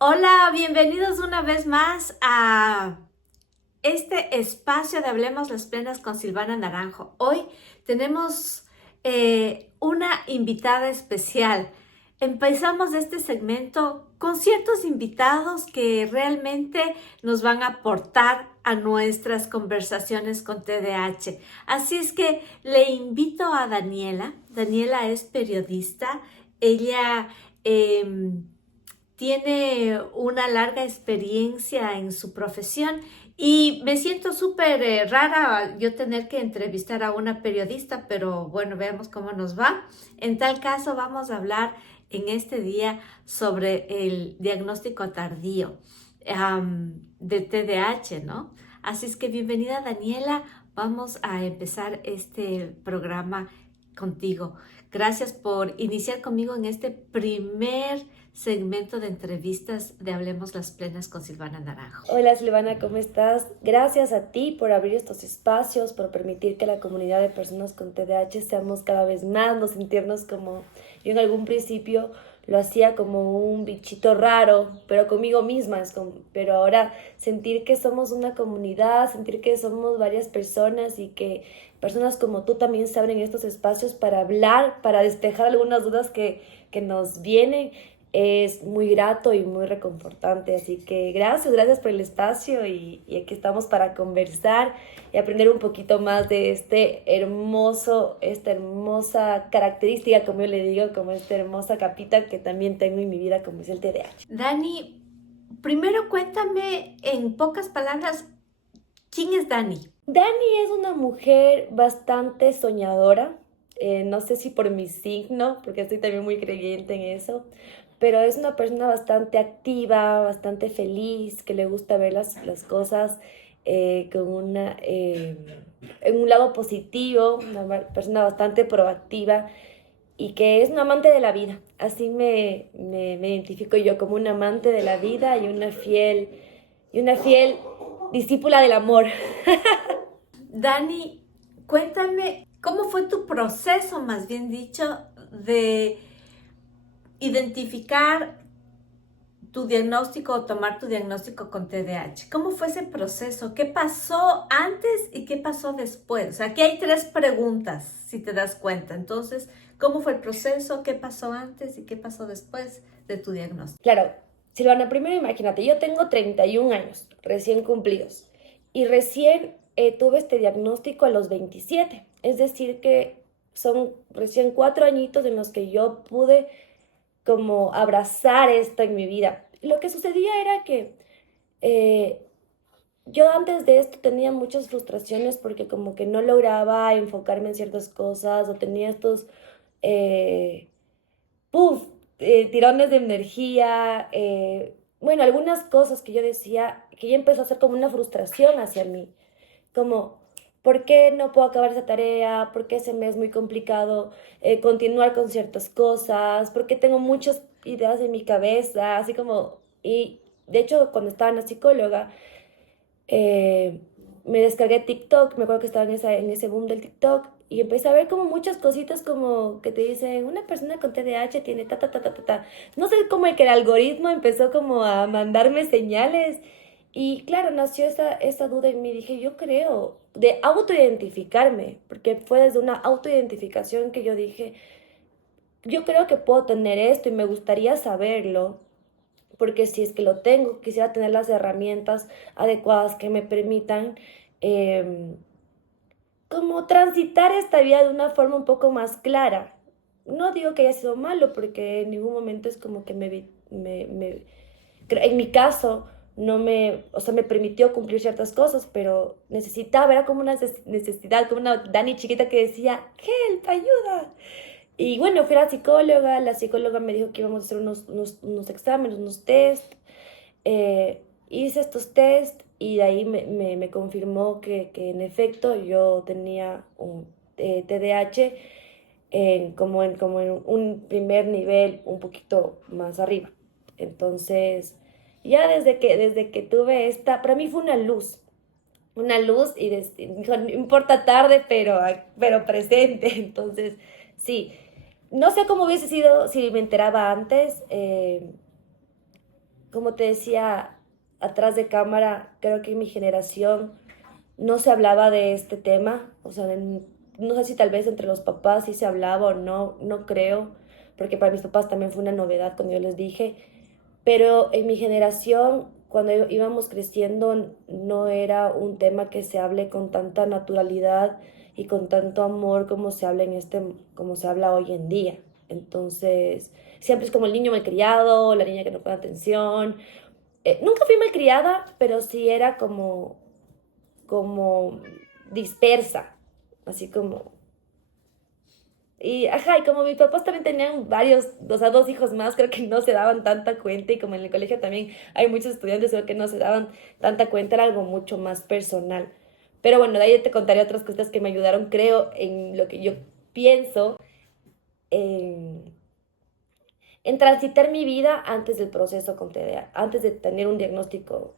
Hola, bienvenidos una vez más a este espacio de Hablemos las Plenas con Silvana Naranjo. Hoy tenemos una invitada especial. Empezamos este segmento con ciertos invitados que realmente nos van a aportar a nuestras conversaciones con TDAH. Así es que le invito a Daniela. Daniela es periodista. Ella tiene una larga experiencia en su profesión y me siento súper rara yo tener que entrevistar a una periodista, pero bueno, veamos cómo nos va. En tal caso, vamos a hablar en este día sobre el diagnóstico tardío de TDAH, ¿no? Así es que bienvenida, Daniela. Vamos a empezar este programa contigo. Gracias por iniciar conmigo en este primer segmento de entrevistas de Hablemos las Plenas con Silvana Naranjo. Hola Silvana, ¿cómo estás? Gracias a ti por abrir estos espacios, por permitir que la comunidad de personas con TDAH seamos cada vez más, no sentirnos como yo en algún principio lo hacía como un bichito raro, pero conmigo misma, pero ahora sentir que somos una comunidad, sentir que somos varias personas y que personas como tú también se abren estos espacios para hablar, para despejar algunas dudas que nos vienen es muy grato y muy reconfortante. Así que gracias por el espacio y aquí estamos para conversar y aprender un poquito más de esta hermosa característica, como yo le digo, como esta hermosa capita que también tengo en mi vida, como es el TDAH. Dani, primero cuéntame en pocas palabras, ¿quién es Dani? Dani es una mujer bastante soñadora. No sé si por mi signo, porque estoy también muy creyente en eso, pero es una persona bastante activa, bastante feliz, que le gusta ver las cosas en un lado positivo, una persona bastante proactiva y que es una amante de la vida. Así me identifico yo como una amante de la vida y una fiel discípula del amor. Dani, cuéntame, ¿cómo fue tu proceso, más bien dicho, de identificar tu diagnóstico o tomar tu diagnóstico con TDAH? ¿Cómo fue ese proceso? ¿Qué pasó antes y qué pasó después? O sea, aquí hay tres preguntas, si te das cuenta. Entonces, ¿cómo fue el proceso? ¿Qué pasó antes y qué pasó después de tu diagnóstico? Claro, Silvana, primero imagínate, yo tengo 31 años recién cumplidos y recién tuve este diagnóstico a los 27. Es decir, que son recién 4 añitos en los que yo pude como abrazar esto en mi vida. Lo que sucedía era que eh, yo antes de esto tenía muchas frustraciones porque como que no lograba enfocarme en ciertas cosas o tenía estos... eh, puff, tirones de energía, bueno, algunas cosas que yo decía, que ya empezó a ser como una frustración hacia mí, como, ¿por qué no puedo acabar esa tarea? ¿Por qué se me es muy complicado continuar con ciertas cosas? ¿Por qué tengo muchas ideas en mi cabeza? Así como, y de hecho, cuando estaba en la psicóloga, eh, me descargué TikTok, me acuerdo que estaba en ese boom del TikTok y empecé a ver como muchas cositas como que te dicen, una persona con TDAH tiene ta, ta, ta, ta, ta, ta. No sé cómo que el algoritmo empezó como a mandarme señales y claro, nació esa duda en mí, dije, yo creo, de autoidentificarme, porque fue desde una autoidentificación que yo dije, yo creo que puedo tener esto y me gustaría saberlo porque si es que lo tengo, quisiera tener las herramientas adecuadas que me permitan eh, como transitar esta vida de una forma un poco más clara. No digo que haya sido malo, porque en ningún momento es como que en mi caso, no me, o sea, me permitió cumplir ciertas cosas, pero necesitaba, era como una necesidad, como una Dani chiquita que decía, help, ayuda. Y bueno, fui a la psicóloga me dijo que íbamos a hacer unos exámenes, unos test. Hice estos test y de ahí me confirmó que en efecto yo tenía un TDAH como en un primer nivel un poquito más arriba. Entonces, ya desde que tuve esta, para mí fue una luz y dijo, no importa tarde, pero presente. Entonces, sí, no sé cómo hubiese sido si me enteraba antes. como te decía, atrás de cámara, creo que en mi generación no se hablaba de este tema, o sea, no sé si tal vez entre los papás sí se hablaba o no, no creo, porque para mis papás también fue una novedad cuando yo les dije, pero en mi generación, cuando íbamos creciendo, no era un tema que se hable con tanta naturalidad y con tanto amor como se habla como se habla hoy en día. Entonces, siempre es como el niño malcriado, la niña que no pone atención. Nunca fui malcriada, pero sí era como dispersa, así como... Y, ajá, y como mis papás también tenían varios, o sea, dos hijos más, creo que no se daban tanta cuenta, y como en el colegio también hay muchos estudiantes, creo que no se daban tanta cuenta, era algo mucho más personal. Pero bueno, de ahí te contaré otras cosas que me ayudaron, creo, en lo que yo pienso, en, en transitar mi vida antes del proceso con TDA, antes de tener un diagnóstico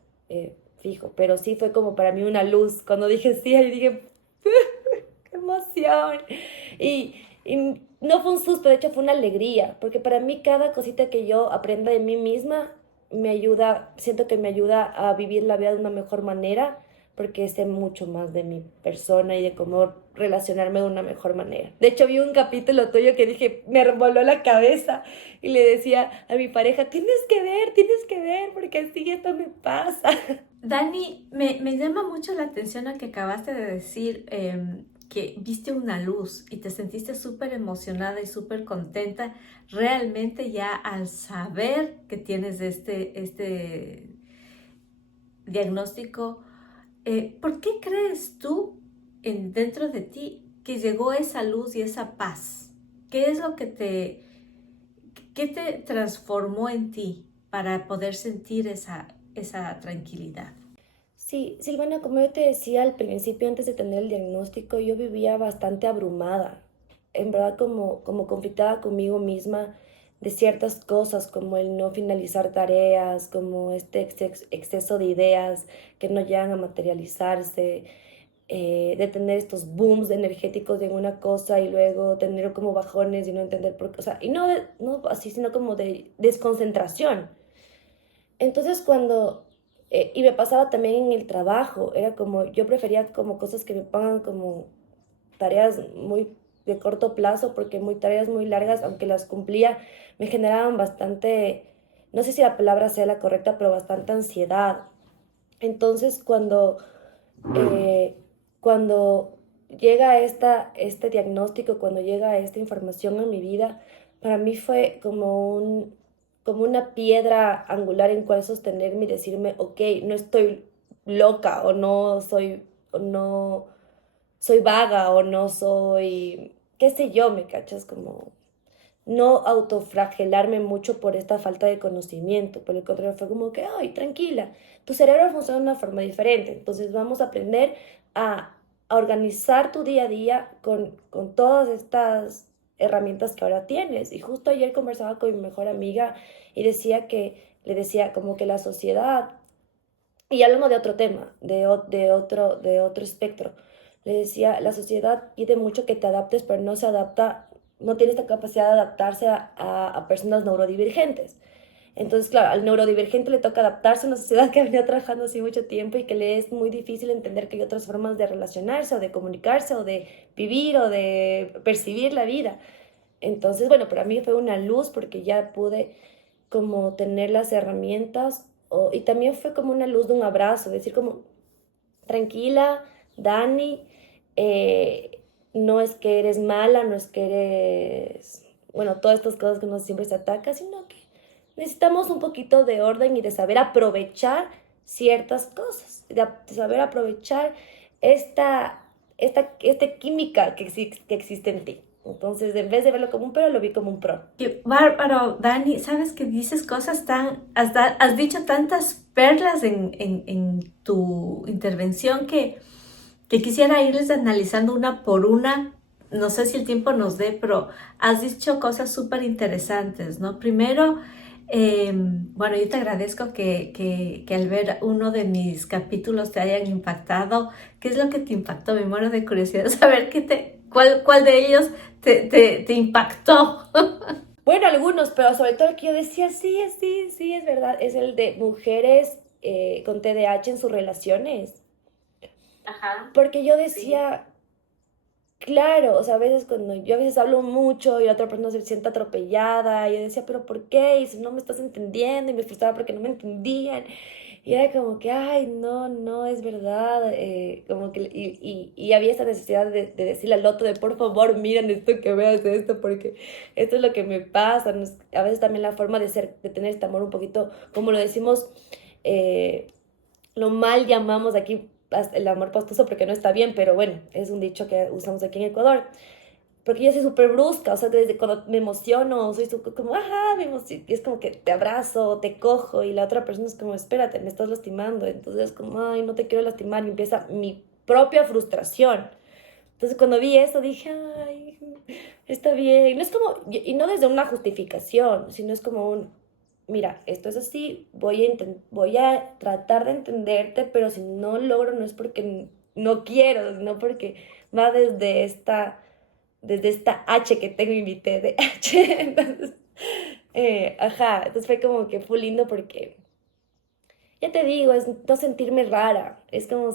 fijo. Pero sí fue como para mí una luz. Cuando dije sí, ahí dije, ¡qué emoción! Y no fue un susto, de hecho fue una alegría, porque para mí cada cosita que yo aprenda de mí misma me ayuda, siento que me ayuda a vivir la vida de una mejor manera, porque sé mucho más de mi persona y de cómo relacionarme de una mejor manera. De hecho, vi un capítulo tuyo que dije, me voló la cabeza y le decía a mi pareja, tienes que ver, porque así esto me pasa. Dani, me llama mucho la atención lo que acabaste de decir, que viste una luz y te sentiste súper emocionada y súper contenta realmente ya al saber que tienes este diagnóstico. ¿Por qué crees tú dentro de ti que llegó esa luz y esa paz? ¿Qué es lo que qué te transformó en ti para poder sentir esa tranquilidad? Sí, Silvana, como yo te decía al principio, antes de tener el diagnóstico, yo vivía bastante abrumada, en verdad como conflictada conmigo misma de ciertas cosas, como el no finalizar tareas, como este exceso de ideas que no llegan a materializarse, de tener estos booms energéticos en una cosa y luego tener como bajones y no entender por qué, o sea, y no, no así, sino como de desconcentración. Entonces y me pasaba también en el trabajo, era como, yo prefería como cosas que me pongan como tareas muy de corto plazo, porque muy tareas muy largas, aunque las cumplía, me generaban bastante, no sé si la palabra sea la correcta, pero bastante ansiedad. Entonces, eh, cuando llega este diagnóstico, cuando llega esta información a mi vida, para mí fue como una piedra angular en cual sostenerme y decirme, ok, no estoy loca o no soy vaga o no soy, qué sé yo, me cachas, como no autoflagelarme mucho por esta falta de conocimiento. Por el contrario, fue como que, ay, tranquila, tu cerebro funciona de una forma diferente. Entonces vamos a aprender a, a organizar tu día a día con todas estas herramientas que ahora tienes. Y justo ayer conversaba con mi mejor amiga y le decía como que la sociedad, y hablando de otro tema, de otro espectro, le decía, la sociedad pide mucho que te adaptes, pero no se adapta, no tiene esta capacidad de adaptarse a personas neurodivergentes. Entonces, claro, al neurodivergente le toca adaptarse a una sociedad que ha venido trabajando así mucho tiempo y que le es muy difícil entender que hay otras formas de relacionarse o de comunicarse o de vivir o de percibir la vida. Entonces, bueno, para mí fue una luz porque ya pude como tener las herramientas y también fue como una luz de un abrazo, decir como, tranquila, Dani, no es que eres mala, no es que eres, bueno, todas estas cosas que uno siempre se ataca, sino que necesitamos un poquito de orden y de saber aprovechar ciertas cosas, de saber aprovechar esta química que existe en ti. Entonces, en vez de verlo como un pero, lo vi como un pro. Qué bárbaro, Dani, sabes que dices cosas has dicho tantas perlas en tu intervención que quisiera irles analizando una por una. No sé si el tiempo nos dé, pero has dicho cosas súper interesantes, ¿no? Primero, bueno, yo te agradezco que al ver uno de mis capítulos te hayan impactado. ¿Qué es lo que te impactó? Me muero de curiosidad saber cuál de ellos te impactó. Bueno, algunos, pero sobre todo el que yo decía, sí, sí, sí, es verdad, es el de mujeres con TDAH en sus relaciones. Ajá, Porque yo sí. decía, claro, o sea, a veces cuando yo a veces hablo mucho y la otra persona se siente atropellada, y yo decía, pero ¿por qué? Y si no me estás entendiendo, y me frustraba porque no me entendían. Y era como que, ay, no, no, es verdad. Como que, y había esa necesidad de decirle al otro de, por favor, miren esto, que veas esto, porque esto es lo que me pasa. A veces también la forma de ser, de tener este amor un poquito, como lo decimos, eh, lo mal llamamos aquí el amor pastoso porque no está bien, pero bueno, es un dicho que usamos aquí en Ecuador. Porque yo soy súper brusca, o sea, desde cuando me emociono, soy como, ajá, me emociono, es como que te abrazo, te cojo, y la otra persona es como, espérate, me estás lastimando, entonces es como, ay, no te quiero lastimar, y empieza mi propia frustración. Entonces cuando vi eso dije, ay, está bien, no es como, y no desde una justificación, sino es como un, mira, esto es así, voy a tratar de entenderte, pero si no logro no es porque no quiero, sino porque va desde esta H que tengo en mi TDAH. Entonces, ajá, entonces fue como que fue lindo porque, ya te digo, es no sentirme rara, es como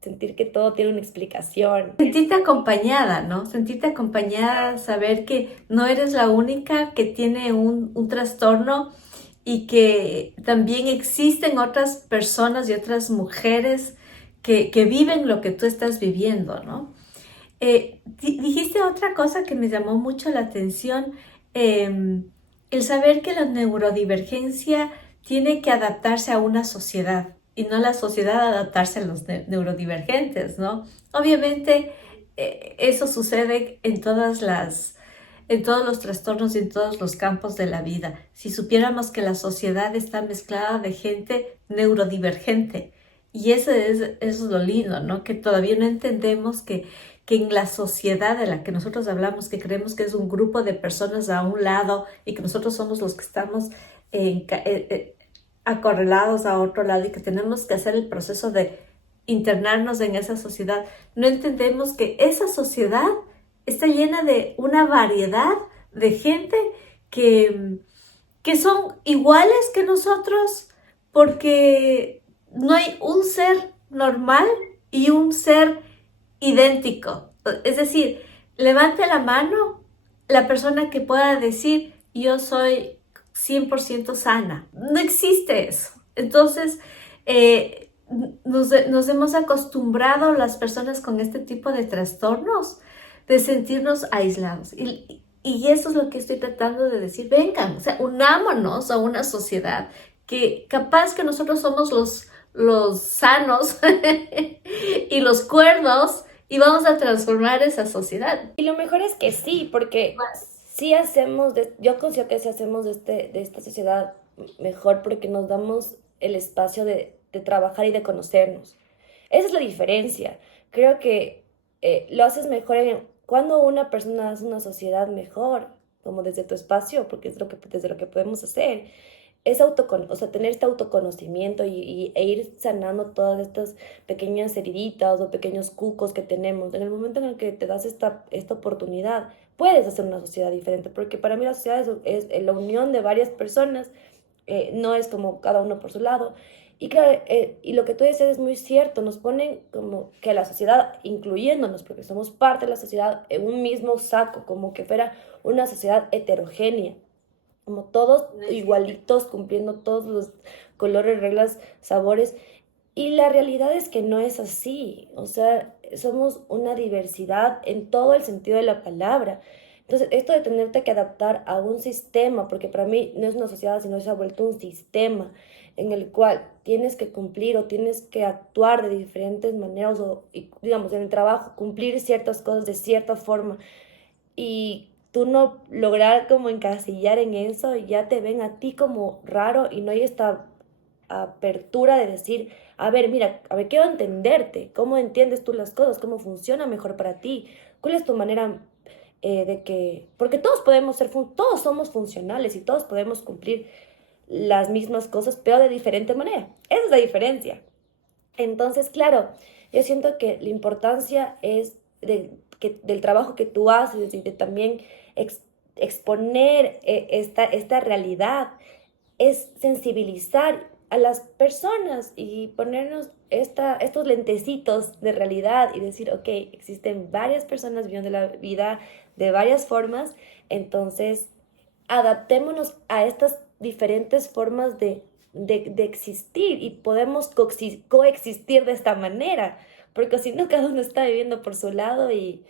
sentir que todo tiene una explicación. Sentirte acompañada, ¿no? Sentirte acompañada, saber que no eres la única que tiene un trastorno y que también existen otras personas y otras mujeres que viven lo que tú estás viviendo, ¿no? Dijiste otra cosa que me llamó mucho la atención, el saber que la neurodivergencia tiene que adaptarse a una sociedad y no la sociedad adaptarse a los neurodivergentes, ¿no? Obviamente eso sucede en todos los trastornos y en todos los campos de la vida. Si supiéramos que la sociedad está mezclada de gente neurodivergente, y eso es lo lindo, ¿no? Que todavía no entendemos que en la sociedad de la que nosotros hablamos, que creemos que es un grupo de personas a un lado y que nosotros somos los que estamos acorralados a otro lado y que tenemos que hacer el proceso de internarnos en esa sociedad, no entendemos que esa sociedad está llena de una variedad de gente que, que son iguales que nosotros porque no hay un ser normal y un ser idéntico. Es decir, levante la mano la persona que pueda decir yo soy 100% sana. No existe eso. Entonces, nos hemos acostumbrado las personas con este tipo de trastornos de sentirnos aislados. Y eso es lo que estoy tratando de decir. Vengan, o sea, unámonos a una sociedad que capaz que nosotros somos los sanos y los cuerdos y vamos a transformar esa sociedad. Y lo mejor es que sí, porque sí hacemos, yo considero que sí hacemos de esta sociedad mejor porque nos damos el espacio de trabajar y de conocernos. Esa es la diferencia. Creo que lo haces mejor cuando una persona hace una sociedad mejor, como desde tu espacio, porque es desde lo que podemos hacer es o sea, tener este autoconocimiento e ir sanando todas estas pequeñas heriditas o pequeños cucos que tenemos. En el momento en el que te das esta oportunidad, puedes hacer una sociedad diferente, porque para mí la sociedad es la unión de varias personas, no es como cada uno por su lado. Y claro, y lo que tú dices es muy cierto, nos ponen como que la sociedad, incluyéndonos, porque somos parte de la sociedad, en un mismo saco, como que fuera una sociedad heterogénea como todos No existe. igualitos, cumpliendo todos los colores, reglas, sabores. Y la realidad es que no es así. O sea, somos una diversidad en todo el sentido de la palabra. Entonces, esto de tenerte que adaptar a un sistema, porque para mí no es una sociedad, sino se ha vuelto un sistema en el cual tienes que cumplir o tienes que actuar de diferentes maneras o, digamos, en el trabajo, cumplir ciertas cosas de cierta forma y tú no lograr como encasillar en eso, ya te ven a ti como raro y no hay esta apertura de decir, a ver, mira, a ver, quiero entenderte, cómo entiendes tú las cosas, cómo funciona mejor para ti, cuál es tu manera de que, porque todos podemos todos somos funcionales y todos podemos cumplir las mismas cosas, pero de diferente manera. Esa es la diferencia. Entonces, claro, yo siento que la importancia es del trabajo que tú haces y de también exponer esta realidad es sensibilizar a las personas y ponernos estos lentecitos de realidad y decir, ok, existen varias personas viviendo la vida de varias formas, entonces adaptémonos a estas diferentes formas de existir y podemos coexistir de esta manera, porque si no, cada uno está viviendo por su lado y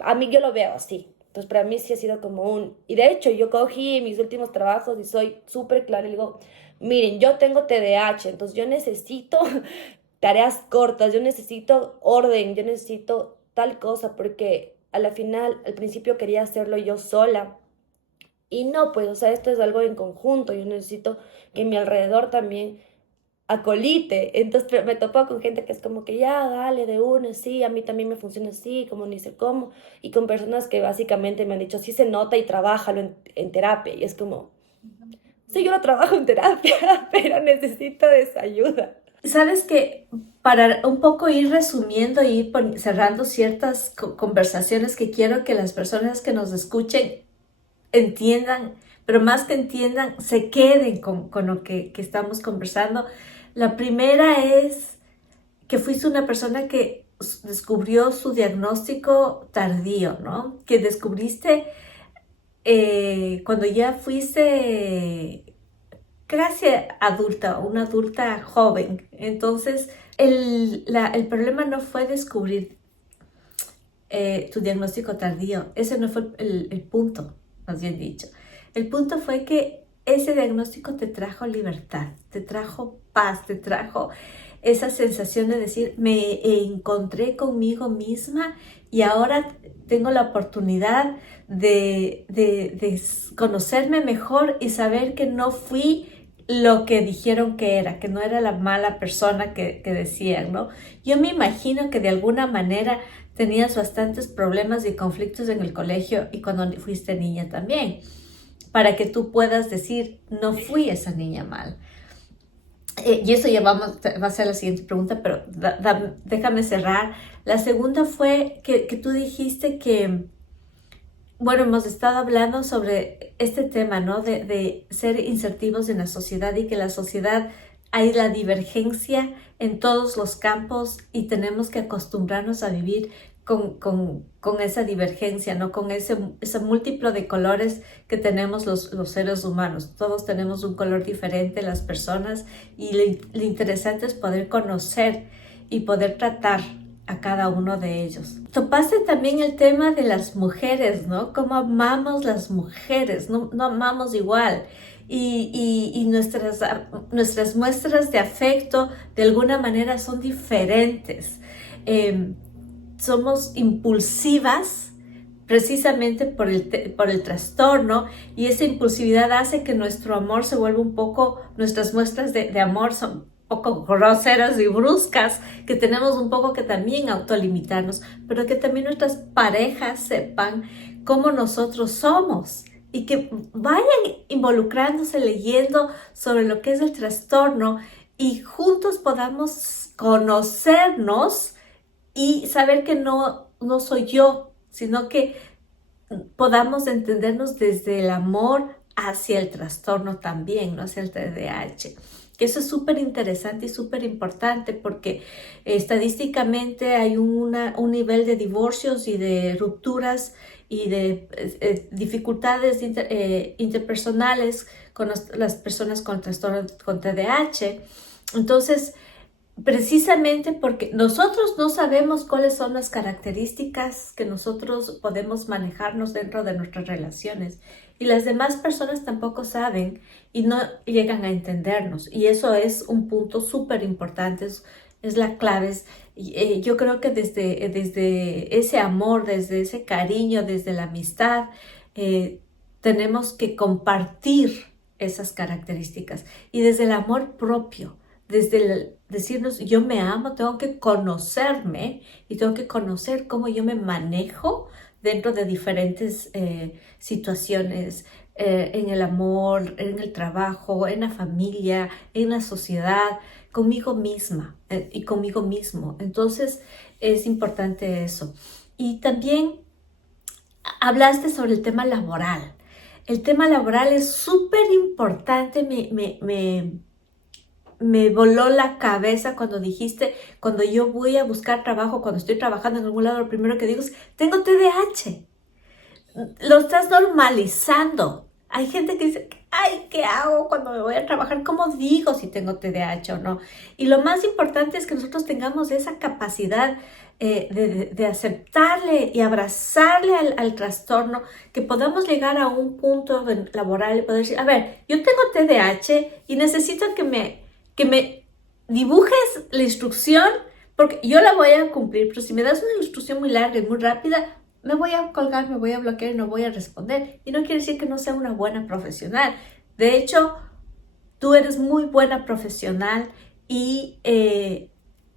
a mí yo lo veo así. Entonces, para mí sí ha sido como Y de hecho, yo cogí mis últimos trabajos y soy súper clara y digo, miren, yo tengo TDAH, entonces yo necesito tareas cortas, yo necesito orden, yo necesito tal cosa, porque a la final, al principio quería hacerlo yo sola. Y no, pues, o sea, esto es algo en conjunto, yo necesito que mi alrededor también acolite. Entonces me topo con gente que es como que ya, dale de una, sí, a mí también me funciona así, como ni sé cómo. Y con personas que básicamente me han dicho, sí se nota y trabájalo en terapia. Y es como, sí, yo lo trabajo en terapia, pero necesito de esa ayuda. Sabes que para un poco ir resumiendo y ir cerrando ciertas conversaciones que quiero que las personas que nos escuchen entiendan, pero más que entiendan, se queden con lo que estamos conversando. La primera es que fuiste una persona que descubrió su diagnóstico tardío, ¿no? Que descubriste cuando ya fuiste casi adulta, una adulta joven. Entonces, el problema no fue descubrir tu diagnóstico tardío. Ese no fue el punto, más bien dicho. El punto fue que ese diagnóstico te trajo libertad, te trajo paz, te trajo esa sensación de decir, me encontré conmigo misma y ahora tengo la oportunidad de conocerme mejor y saber que no fui lo que dijeron que era, que no era la mala persona que decían, ¿no? Yo me imagino que de alguna manera tenías bastantes problemas y conflictos en el colegio y cuando fuiste niña también, para que tú puedas decir, no fui esa niña mal. Y eso ya va a ser la siguiente pregunta, pero déjame cerrar. La segunda fue que tú dijiste que, bueno, hemos estado hablando sobre este tema, ¿no? De ser insertivos en la sociedad y que la sociedad hay la divergencia en todos los campos y tenemos que acostumbrarnos a vivir con esa divergencia, ¿no? Con ese múltiplo de colores que tenemos los seres humanos. Todos tenemos un color diferente, las personas, y lo interesante es poder conocer y poder tratar a cada uno de ellos. Topaste también el tema de las mujeres, ¿no? Cómo amamos las mujeres, no amamos igual. Y nuestras muestras de afecto de alguna manera son diferentes. Somos impulsivas precisamente por el trastorno y esa impulsividad hace que nuestro amor se vuelva un poco, nuestras muestras de amor son un poco groseras y bruscas, que tenemos un poco que también autolimitarnos, pero que también nuestras parejas sepan cómo nosotros somos y que vayan involucrándose, leyendo sobre lo que es el trastorno y juntos podamos conocernos y saber que no soy yo, sino que podamos entendernos desde el amor hacia el trastorno también, ¿no? Hacia el TDAH. Que eso es súper interesante y súper importante porque estadísticamente hay un nivel de divorcios y de rupturas y de dificultades interpersonales con las personas con trastorno con TDAH. Entonces, precisamente porque nosotros no sabemos cuáles son las características que nosotros podemos manejarnos dentro de nuestras relaciones y las demás personas tampoco saben y no llegan a entendernos, y eso es un punto súper importante, es la clave. Yo creo que desde ese amor, desde ese cariño, desde la amistad, tenemos que compartir esas características y desde el amor propio. Desde decirnos, yo me amo, tengo que conocerme y tengo que conocer cómo yo me manejo dentro de diferentes situaciones, en el amor, en el trabajo, en la familia, en la sociedad, conmigo misma y conmigo mismo. Entonces es importante eso. Y también hablaste sobre el tema laboral. El tema laboral es súper importante. Me voló la cabeza cuando dijiste, cuando yo voy a buscar trabajo, cuando estoy trabajando en algún lado, lo primero que digo es, tengo TDAH. Lo estás normalizando. Hay gente que dice, ay, ¿qué hago cuando me voy a trabajar? ¿Cómo digo si tengo TDAH o no? Y lo más importante es que nosotros tengamos esa capacidad de aceptarle y abrazarle al trastorno, que podamos llegar a un punto laboral y poder decir, a ver, yo tengo TDAH y necesito que me dibujes la instrucción, porque yo la voy a cumplir, pero si me das una instrucción muy larga y muy rápida, me voy a colgar, me voy a bloquear y no voy a responder. Y no quiere decir que no sea una buena profesional. De hecho, tú eres muy buena profesional y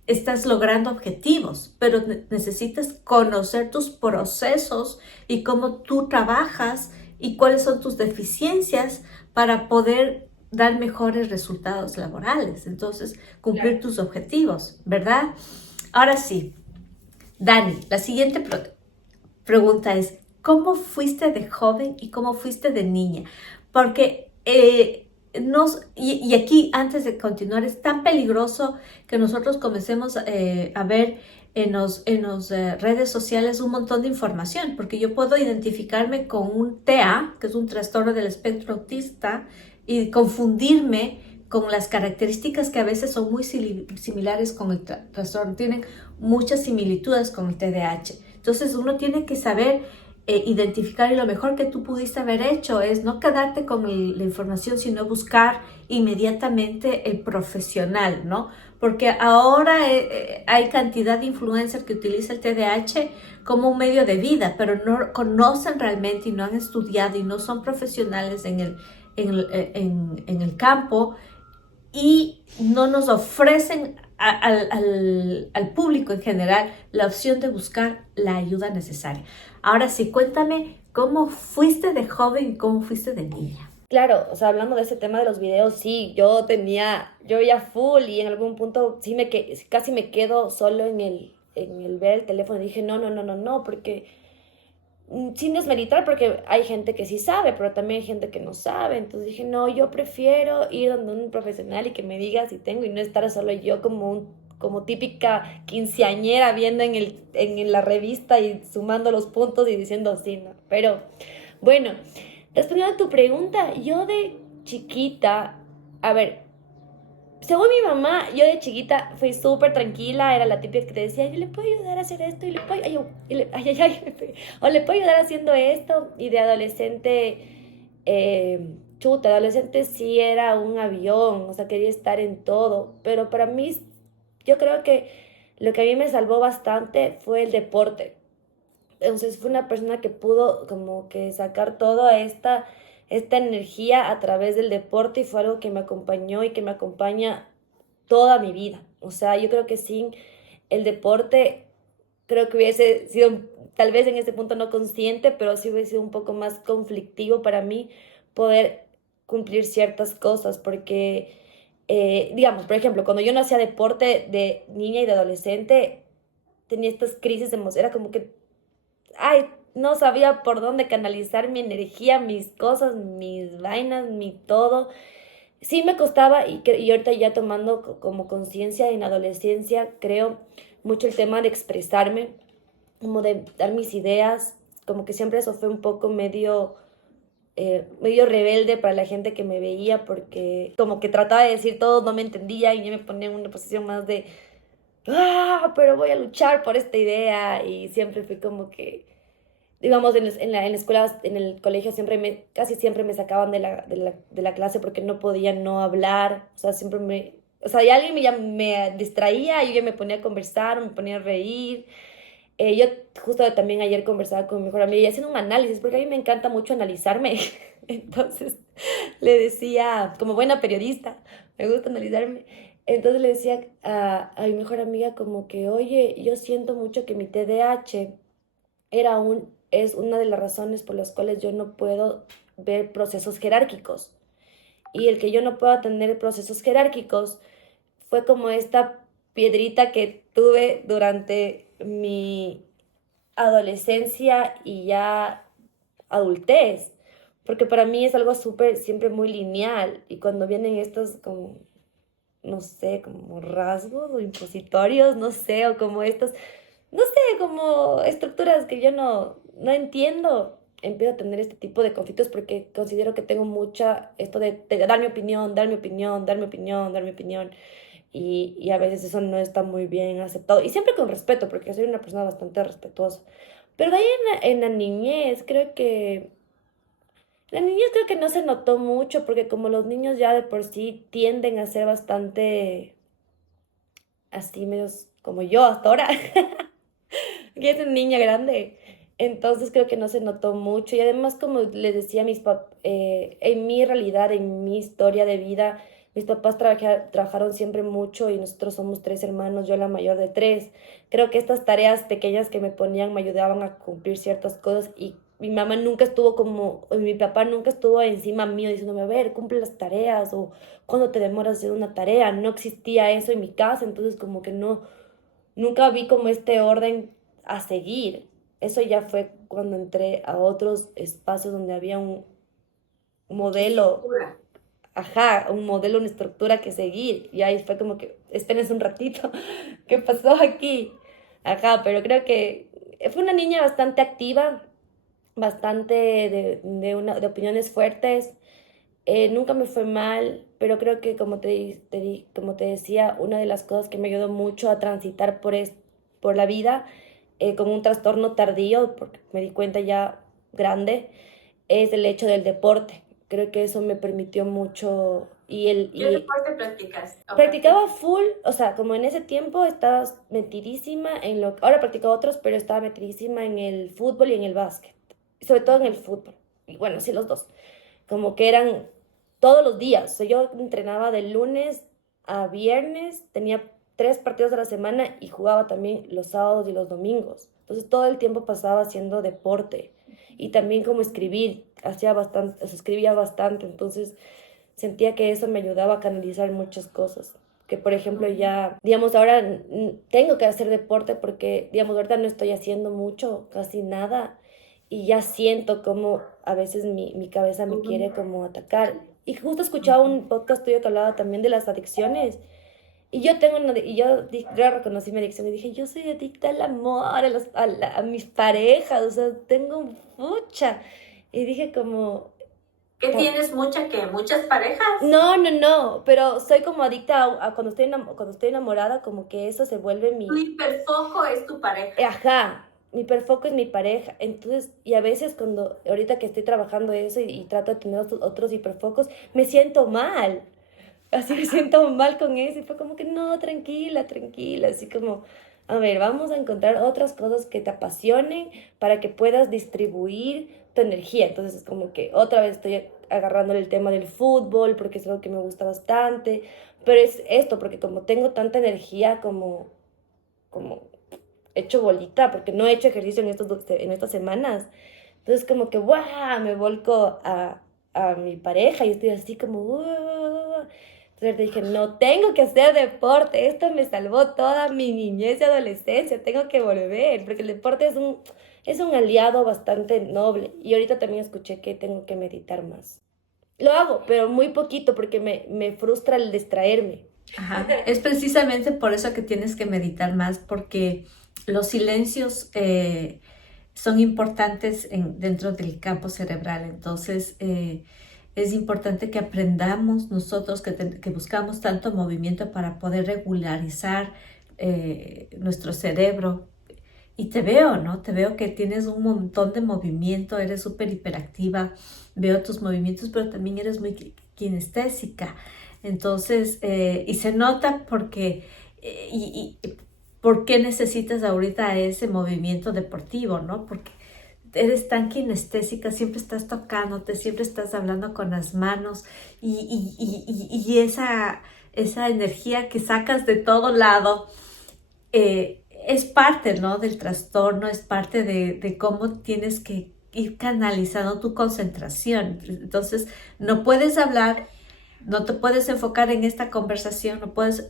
estás logrando objetivos, pero necesitas conocer tus procesos y cómo tú trabajas y cuáles son tus deficiencias para poder dar mejores resultados laborales. Entonces, cumplir tus objetivos, ¿verdad? Ahora sí, Dani, la siguiente pregunta es, ¿cómo fuiste de joven y cómo fuiste de niña? Porque y aquí, antes de continuar, es tan peligroso que nosotros comencemos a ver en las redes sociales un montón de información, porque yo puedo identificarme con un TEA, que es un trastorno del espectro autista, y confundirme con las características que a veces son muy similares con el trastorno, tienen muchas similitudes con el TDAH. Entonces uno tiene que saber identificar, y lo mejor que tú pudiste haber hecho es no quedarte con la información, sino buscar inmediatamente el profesional, ¿no? Porque ahora hay cantidad de influencers que utilizan el TDAH como un medio de vida, pero no conocen realmente y no han estudiado y no son profesionales en el campo, y no nos ofrecen al público en general la opción de buscar la ayuda necesaria. Ahora sí, cuéntame cómo fuiste de joven y cómo fuiste de niña. Claro, o sea, hablando de ese tema de los videos, sí, yo ya full y en algún punto sí casi me quedo solo en el ver el teléfono y dije, no, no, no, no, no, porque sin desmeritar, porque hay gente que sí sabe, pero también hay gente que no sabe. Entonces dije, no, yo prefiero ir donde un profesional y que me diga si tengo y no estar solo yo como típica quinceañera viendo en la revista y sumando los puntos y diciendo sí, ¿no? Pero bueno, respondiendo a tu pregunta, yo de chiquita, a ver, según mi mamá, yo de chiquita fui súper tranquila, era la típica que te decía, yo le puedo ayudar a hacer esto, y le puedo, ay, ay, ay, ay, me pegué. O le puedo ayudar haciendo esto, y de adolescente, chuta, adolescente sí era un avión, o sea, quería estar en todo, pero para mí, yo creo que lo que a mí me salvó bastante fue el deporte. Entonces fue una persona que pudo como que sacar toda esta energía a través del deporte y fue algo que me acompañó y que me acompaña toda mi vida. O sea, yo creo que sin el deporte, creo que hubiese sido, tal vez en este punto no consciente, pero sí hubiese sido un poco más conflictivo para mí poder cumplir ciertas cosas, porque, digamos, por ejemplo, cuando yo no hacía deporte de niña y de adolescente, tenía estas crisis de emoción, era como que ay, no sabía por dónde canalizar mi energía, mis cosas, mis vainas, mi todo. Sí me costaba y ahorita ya tomando como conciencia en adolescencia, creo mucho el tema de expresarme, como de dar mis ideas, como que siempre eso fue un poco medio rebelde para la gente que me veía porque como que trataba de decir todo, no me entendía y yo me ponía en una posición más de, pero voy a luchar por esta idea y siempre fui como que digamos, en la escuela, en el colegio, casi siempre me sacaban de la clase porque no podía no hablar, o sea, o sea, y alguien me distraía, yo ya me ponía a conversar, me ponía a reír. Yo justo también ayer conversaba con mi mejor amiga y haciendo un análisis, porque a mí me encanta mucho analizarme, entonces le decía, como buena periodista, me gusta analizarme, entonces le decía a mi mejor amiga como que, oye, yo siento mucho que mi TDAH es una de las razones por las cuales yo no puedo ver procesos jerárquicos. Y el que yo no pueda tener procesos jerárquicos fue como esta piedrita que tuve durante adolescencia y ya adultez, porque para mí es algo súper, siempre muy lineal, y cuando vienen estos como, no sé, como rasgos o impositorios, no sé, o como estos, no sé, como estructuras que yo no entiendo, empiezo a tener este tipo de conflictos porque considero que tengo mucha, esto de dar mi opinión, dar mi opinión, dar mi opinión, dar mi opinión, y a veces eso no está muy bien aceptado, y siempre con respeto, porque soy una persona bastante respetuosa. Pero de ahí en la niñez, creo que la niñez creo que no se notó mucho porque como los niños ya de por sí tienden a ser bastante así, medios como yo hasta ahora, que es una niña grande, entonces creo que no se notó mucho. Y además, como les decía, en mi realidad, en mi historia de vida, mis papás trabajaron siempre mucho y nosotros somos tres hermanos, yo la mayor de tres. Creo que estas tareas pequeñas que me ponían me ayudaban a cumplir ciertas cosas, y mi mamá nunca estuvo como, o mi papá nunca estuvo encima mío diciéndome, a ver, cumple las tareas, o cuando te demoras haciendo una tarea. No existía eso en mi casa, entonces como que no, nunca vi como este orden a seguir. Eso ya fue cuando entré a otros espacios donde había un modelo, Estructura. ajá, un modelo, una estructura que seguir. Y ahí fue como que, espérense un ratito, ¿qué pasó aquí? Ajá, pero creo que fue una niña bastante activa, bastante de opiniones fuertes. Nunca me fue mal, pero creo que como te decía, una de las cosas que me ayudó mucho a transitar por la vida con un trastorno tardío, porque me di cuenta ya grande, es el hecho del deporte. Creo que eso me permitió mucho ¿Qué deporte practicas o practicas? practicaba full, o sea, como en ese tiempo estaba metidísima en ahora practico otros, pero estaba metidísima en el fútbol y en el básquet, sobre todo en el fútbol. Y bueno, sí, los dos como que eran todos los días. O sea, yo entrenaba de lunes a viernes, tenía 3 partidos a la semana y jugaba también los sábados y los domingos. Entonces todo el tiempo pasaba haciendo deporte y también como escribir, hacía bastante, o sea, escribía bastante, entonces sentía que eso me ayudaba a canalizar muchas cosas. Que por ejemplo ya, digamos, ahora tengo que hacer deporte porque, digamos, ahorita no estoy haciendo mucho, casi nada, y ya siento como a veces mi cabeza me quiere como atacar. Y justo escuchaba un podcast tuyo que hablaba también de las adicciones. Y yo tengo y yo reconocí mi adicción y dije, yo soy adicta al amor, a mis parejas, o sea, tengo mucha. Y dije como, ¿Qué tienes mucha que muchas parejas? no, no, no, pero soy como adicta a cuando estoy enamorada, como que eso se vuelve Tu hiperfoco es tu pareja. ajá, mi hiperfoco es mi pareja. Entonces, y a veces ahorita que estoy trabajando eso y trato de tener otros hiperfocos, me siento mal. Así me siento mal con eso y fue como que no, tranquila, tranquila, así como, a ver, vamos a encontrar otras cosas que te apasionen para que puedas distribuir tu energía. Entonces es como que otra vez estoy agarrándole el tema del fútbol porque es algo que me gusta bastante, pero es esto, porque como tengo tanta energía como hecho bolita, porque no he hecho ejercicio en estas semanas, entonces como que, ¡guau! Me volco a mi pareja y estoy así como, ¡guau! Entonces dije, no, tengo que hacer deporte, esto me salvó toda mi niñez y adolescencia, tengo que volver, porque el deporte es un aliado bastante noble. Y ahorita también escuché que tengo que meditar más. Lo hago, pero muy poquito porque me frustra el distraerme. Ajá. Es precisamente por eso que tienes que meditar más, porque los silencios son importantes dentro del campo cerebral. Entonces, es importante que aprendamos nosotros que buscamos tanto movimiento para poder regularizar nuestro cerebro. Y te veo, ¿no? Te veo que tienes un montón de movimiento, eres súper hiperactiva, veo tus movimientos, pero también eres muy kinestésica. Entonces, y se nota porque, ¿por qué necesitas ahorita ese movimiento deportivo, ¿no? Porque eres tan kinestésica, siempre estás tocándote, siempre estás hablando con las manos y esa energía que sacas de todo lado es parte, ¿no? Del trastorno, es parte de cómo tienes que ir canalizando tu concentración. Entonces, no puedes hablar, no te puedes enfocar en esta conversación, no puedes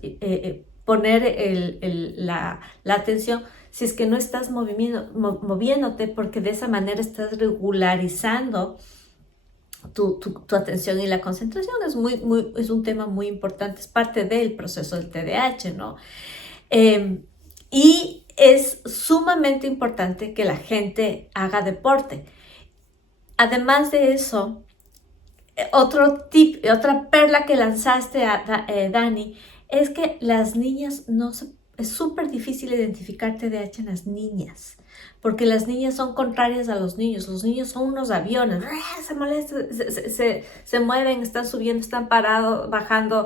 poner la atención si es que no estás moviéndote, porque de esa manera estás regularizando tu atención y la concentración. Es un tema muy importante, es parte del proceso del TDAH, ¿no? Y es sumamente importante que la gente haga deporte. Además de eso, otro tip, otra perla que lanzaste, Dani, es que las niñas es súper difícil identificar TDAH en las niñas, porque las niñas son contrarias a los niños son unos aviones, se molestan, se mueven, están subiendo, están parados, bajando,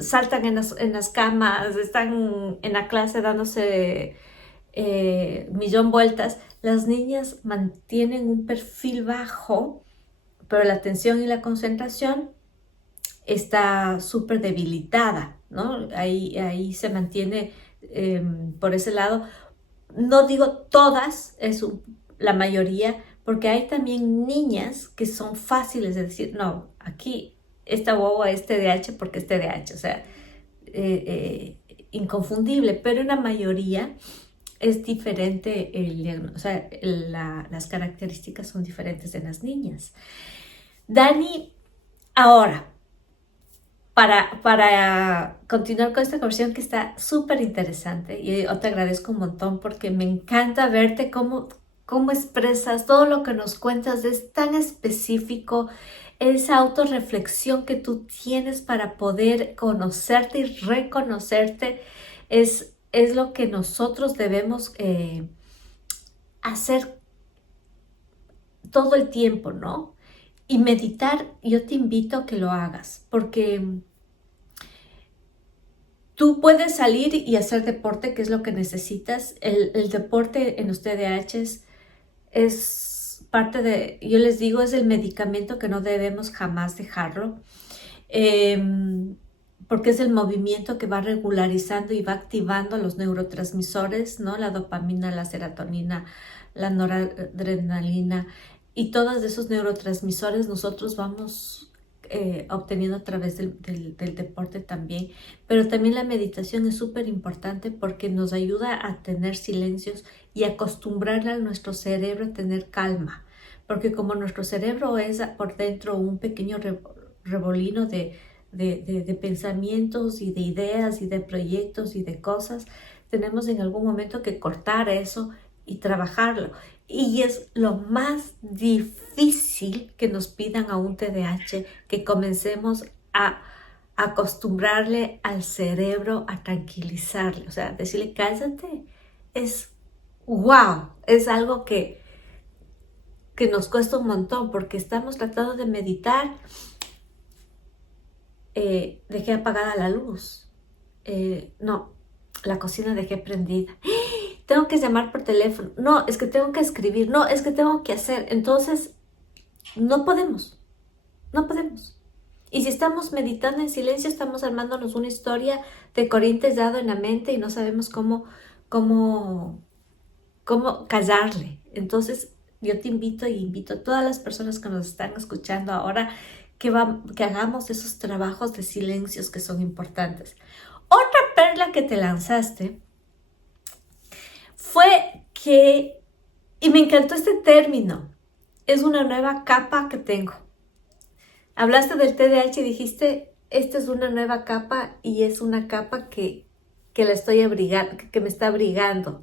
saltan en las camas, están en la clase dándose millón vueltas. Las niñas mantienen un perfil bajo, pero la atención y la concentración está súper debilitada, ¿no? Ahí se mantiene por ese lado. No digo todas, la mayoría, porque hay también niñas que son fáciles de decir, no, aquí esta guagua es TDAH porque es TDAH, o sea, inconfundible, pero en la mayoría es diferente el diagnóstico, o sea, las características son diferentes en las niñas. Dani, ahora, para continuar con esta conversación que está súper interesante, y yo te agradezco un montón porque me encanta verte cómo expresas todo lo que nos cuentas, es tan específico, esa autorreflexión que tú tienes para poder conocerte y reconocerte, es lo que nosotros debemos hacer todo el tiempo, ¿no? Y meditar, yo te invito a que lo hagas, porque tú puedes salir y hacer deporte, que es lo que necesitas. El deporte en los TDAH es parte yo les digo, es el medicamento que no debemos jamás dejarlo, porque es el movimiento que va regularizando y va activando los neurotransmisores, ¿no? La dopamina, la serotonina, la noradrenalina, y todos esos neurotransmisores nosotros vamos obteniendo a través del deporte también. Pero también la meditación es súper importante porque nos ayuda a tener silencios y acostumbrar a nuestro cerebro a tener calma. Porque como nuestro cerebro es por dentro un pequeño revolino de pensamientos y de ideas y de proyectos y de cosas, tenemos en algún momento que cortar eso y trabajarlo. Y es lo más difícil que nos pidan a un TDAH, que comencemos a acostumbrarle al cerebro, a tranquilizarle, o sea, decirle cállate, es wow, es algo que nos cuesta un montón porque estamos tratando de meditar. Dejé apagada la luz, no, la cocina dejé prendida, tengo que llamar por teléfono, no, es que tengo que escribir, no, es que tengo que hacer. Entonces no podemos. Y si estamos meditando en silencio, estamos armándonos una historia de corrientes dado en la mente y no sabemos cómo callarle. Entonces yo te invito y invito a todas las personas que nos están escuchando ahora que hagamos esos trabajos de silencios que son importantes. Otra perla que te lanzaste fue y me encantó este término, es una nueva capa que tengo. Hablaste del TDAH y dijiste, esta es una nueva capa y es una capa que la estoy abrigando, que me está abrigando.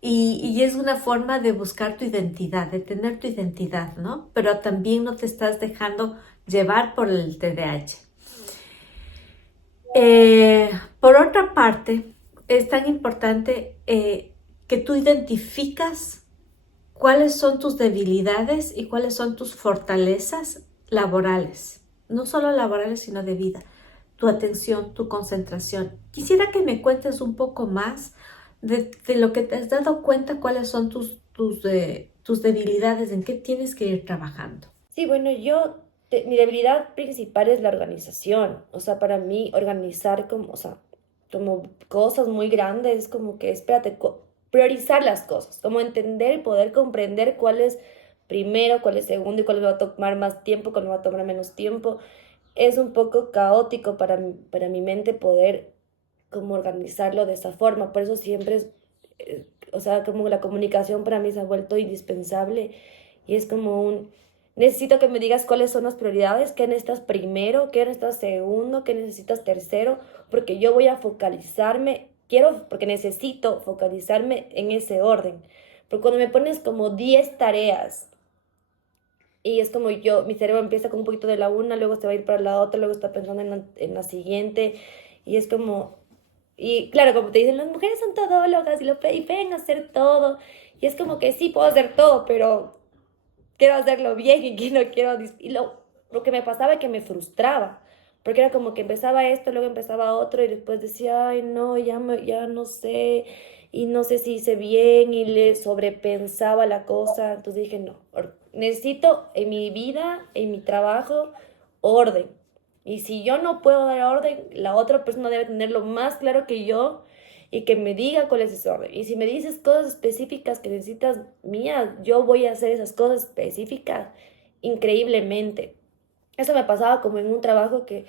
Y es una forma de buscar tu identidad, de tener tu identidad, ¿no? Pero también no te estás dejando llevar por el TDAH. Por otra parte, es tan importante que tú identificas cuáles son tus debilidades y cuáles son tus fortalezas laborales. No solo laborales, sino de vida. Tu atención, tu concentración. Quisiera que me cuentes un poco más de lo que te has dado cuenta, cuáles son tus debilidades, en qué tienes que ir trabajando. Sí, bueno, mi debilidad principal es la organización. O sea, para mí organizar como cosas muy grandes, como que, espérate, priorizar las cosas, como entender y poder comprender cuál es primero, cuál es segundo y cuál me va a tomar más tiempo, cuál me va a tomar menos tiempo. Es un poco caótico para mi mente poder como organizarlo de esa forma. Por eso siempre es, o sea, como la comunicación para mí se ha vuelto indispensable y es como necesito que me digas cuáles son las prioridades, qué necesitas primero, qué necesitas segundo, qué necesitas tercero, porque yo voy a focalizarme, porque necesito focalizarme en ese orden. Porque cuando me pones como 10 tareas y es como mi cerebro empieza con un poquito de la una, luego se va a ir para la otra, luego está pensando en la siguiente y es como, y claro, como te dicen, las mujeres son todólogas y pueden hacer todo. Y es como que sí, puedo hacer todo, pero quiero hacerlo bien y que no quiero... Y lo que me pasaba es que me frustraba. Porque era como que empezaba esto, luego empezaba otro y después decía, ay, no, ya no sé. Y no sé si hice bien y le sobrepensaba la cosa. Entonces dije, no, necesito en mi vida, en mi trabajo, orden. Y si yo no puedo dar orden, la otra persona debe tenerlo más claro que yo y que me diga cuál es ese orden. Y si me dices cosas específicas que necesitas mías, yo voy a hacer esas cosas específicas increíblemente. Eso me pasaba como en un trabajo que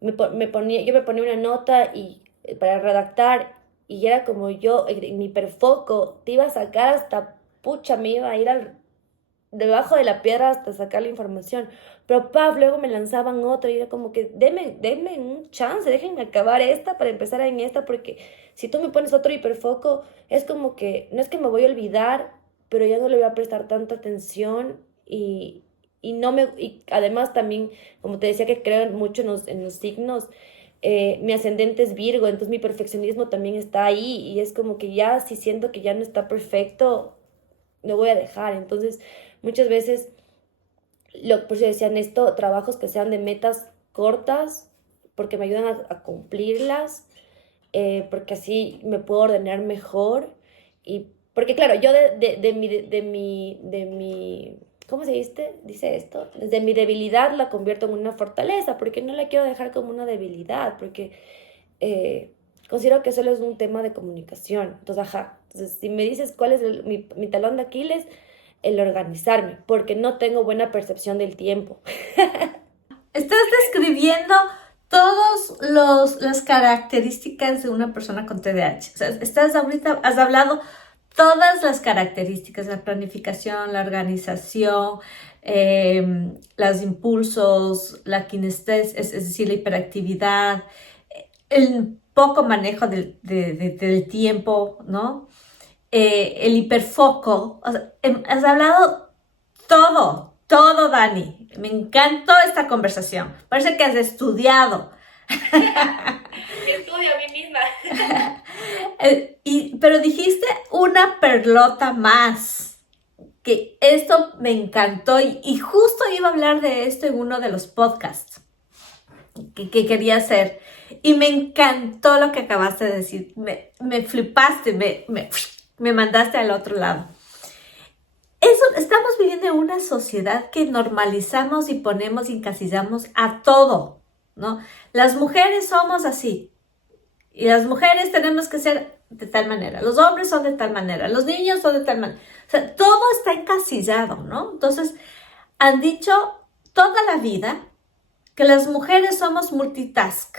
yo me ponía una nota y para redactar y era como yo, en mi hiperfoco, te iba a sacar hasta, pucha, me iba a ir debajo de la piedra hasta sacar la información. Pero paf, luego me lanzaban otra y era como que denme un chance, déjenme acabar esta para empezar en esta, porque si tú me pones otro hiperfoco, es como que no es que me voy a olvidar, pero ya no le voy a prestar tanta atención y además también, como te decía que creo mucho en los signos, mi ascendente es Virgo, entonces mi perfeccionismo también está ahí y es como que ya si siento que ya no está perfecto, no voy a dejar. Entonces, muchas veces, por si decían esto, trabajos que sean de metas cortas, porque me ayudan a cumplirlas, porque así me puedo ordenar mejor. Y porque claro, yo de mi, ¿cómo se dice esto? Desde mi debilidad la convierto en una fortaleza, porque no la quiero dejar como una debilidad, porque considero que solo es un tema de comunicación. Entonces, ajá. Entonces, si me dices cuál es mi talón de Aquiles, el organizarme, porque no tengo buena percepción del tiempo. Estás describiendo todas las características de una persona con TDAH. O sea, has hablado todas las características, la planificación, la organización, los impulsos, la kinestesia, es decir, la hiperactividad, el poco manejo del tiempo, ¿no? El hiperfoco. O sea, has hablado todo, Dani. Me encantó esta conversación. Parece que has estudiado. Me estudio a mí misma. Pero dijiste una perlota más. Que esto me encantó y justo iba a hablar de esto en uno de los podcasts que quería hacer. Y me encantó lo que acabaste de decir. Me flipaste, me mandaste al otro lado. Estamos viviendo en una sociedad que normalizamos y ponemos y encasillamos a todo, ¿no? Las mujeres somos así. Y las mujeres tenemos que ser de tal manera. Los hombres son de tal manera. Los niños son de tal manera. O sea, todo está encasillado, ¿no? Entonces, han dicho toda la vida que las mujeres somos multitask.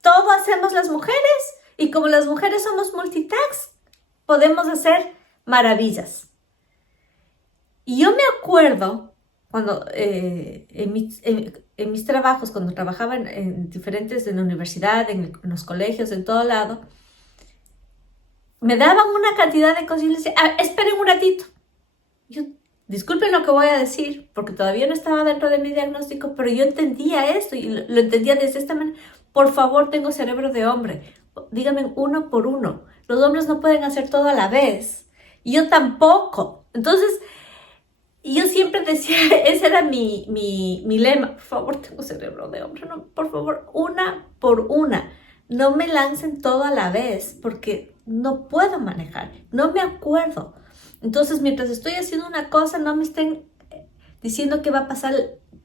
Todo hacemos las mujeres y como las mujeres somos multitask, podemos hacer maravillas. Y yo me acuerdo cuando en mis trabajos, cuando trabajaba en diferentes, en la universidad, en los colegios, en todo lado, me daban una cantidad de cosas y les decía, esperen un ratito. Yo, disculpen lo que voy a decir, porque todavía no estaba dentro de mi diagnóstico, pero yo entendía esto y lo entendía desde esta manera. Por favor, tengo cerebro de hombre. Díganme uno por uno. Los hombres no pueden hacer todo a la vez. Y yo tampoco. Entonces, yo siempre decía, ese era mi lema. Por favor, tengo cerebro de hombre. No, por favor, una por una. No me lancen todo a la vez, porque no puedo manejar. No me acuerdo. Entonces, mientras estoy haciendo una cosa, no me estén diciendo qué va a pasar,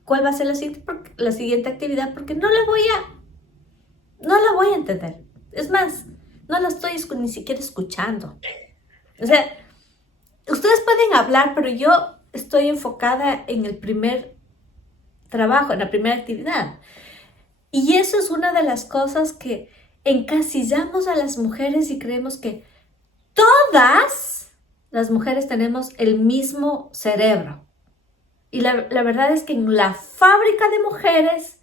cuál va a ser la siguiente actividad, porque no la voy a entender. Es más, no la estoy ni siquiera escuchando. O sea, ustedes pueden hablar, pero yo estoy enfocada en el primer trabajo, en la primera actividad. Y eso es una de las cosas que encasillamos a las mujeres y creemos que todas las mujeres tenemos el mismo cerebro. Y la verdad es que en la fábrica de mujeres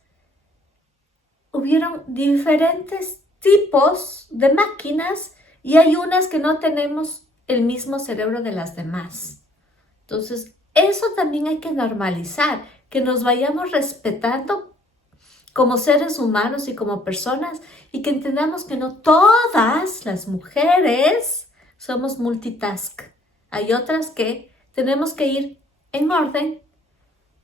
hubieron diferentes tipos de máquinas y hay unas que no tenemos el mismo cerebro de las demás. Entonces, eso también hay que normalizar, que nos vayamos respetando como seres humanos y como personas y que entendamos que no todas las mujeres somos multitask. Hay otras que tenemos que ir en orden,